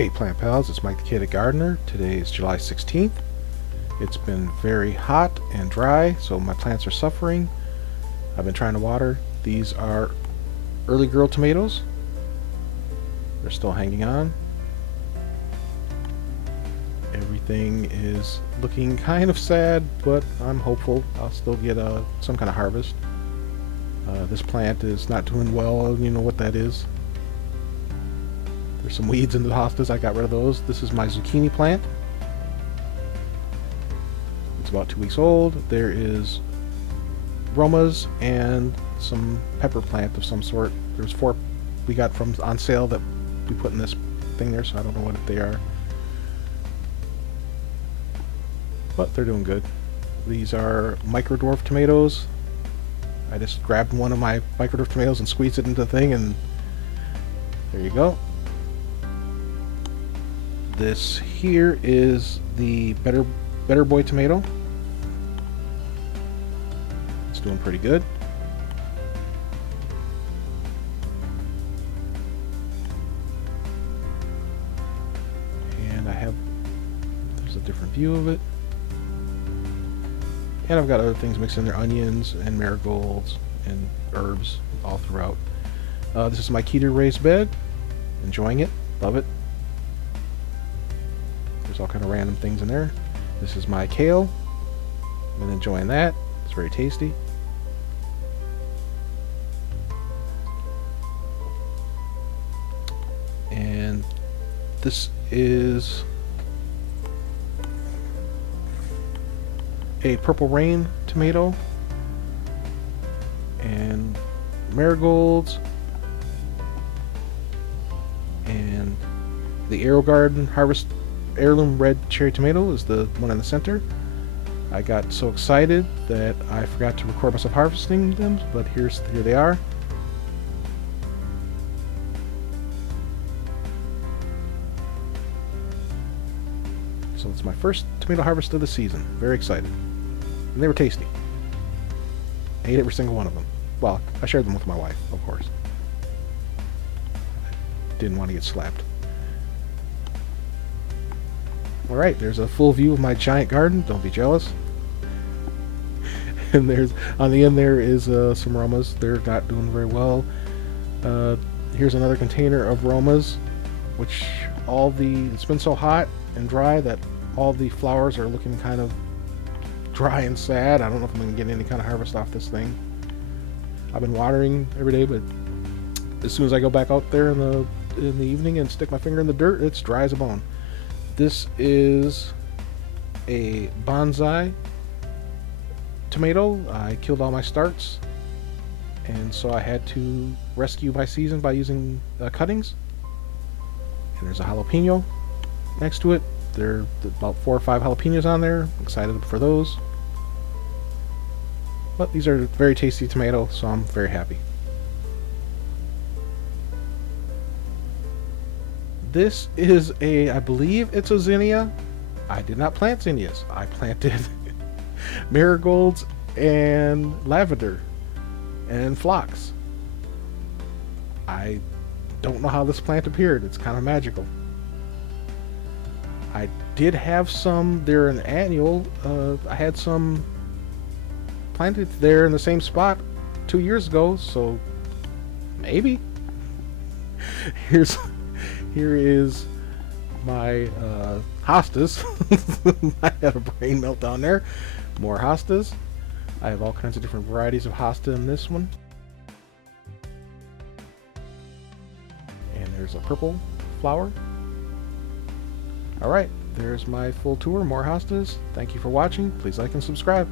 Hey Plant Pals, it's Mike the Kid Gardener. Today is July 16th. It's been very hot and dry, so my plants are suffering. I've been trying to water. These are early girl tomatoes. They're still hanging on. Everything is looking kind of sad, but I'm hopeful I'll still get some kind of harvest. This plant is not doing well, you know what that is. There's some weeds in the hostas. I got rid of those. This is my zucchini plant. It's about 2 weeks old. There is romas and some pepper plant of some sort. There's 4 we got from on sale that we put in this thing there, so I don't know what they are. But they're doing good. These are micro dwarf tomatoes. I just grabbed one of my micro dwarf tomatoes and squeezed it into the thing, and there you go. This here is the Better Boy tomato. It's doing pretty good. And there's a different view of it. And I've got other things mixed in there, onions and marigolds and herbs all throughout. This is my Keter raised bed. Enjoying it, love it. There's all kind of random things in there. This is my kale. I've been enjoying that. It's very tasty. And this is a Purple Rain tomato and marigolds and the AeroGarden Harvest Heirloom Red Cherry Tomato is the one in the center. I got so excited that I forgot to record myself harvesting them, but here they are. So it's my first tomato harvest of the season. Very excited. And they were tasty. I ate every single one of them. Well, I shared them with my wife, of course. I didn't want to get slapped. Alright, there's a full view of my giant garden. Don't be jealous. And there's on the end there is some romas. They're not doing very well. Here's another container of romas, which it's been so hot and dry that all the flowers are looking kind of dry and sad. I don't know if I'm going to get any kind of harvest off this thing. I've been watering every day, but as soon as I go back out there in the evening and stick my finger in the dirt, it's dry as a bone. This is a bonsai tomato. I killed all my starts, and so I had to rescue my season by using cuttings. And there's a jalapeno next to it. There are about 4 or 5 jalapenos on there. I'm excited for those. But these are very tasty tomatoes, so I'm very happy. This is I believe it's a zinnia. I did not plant zinnias. I planted marigolds and lavender and phlox. I don't know how this plant appeared. It's kind of magical. I did have some, they're an annual, I had some planted there in the same spot 2 years ago, so maybe. Here is my hostas. I had a brain meltdown there. More hostas. I have all kinds of different varieties of hosta in this one. And there's a purple flower. Alright, there's my full tour. More hostas. Thank you for watching. Please like and subscribe.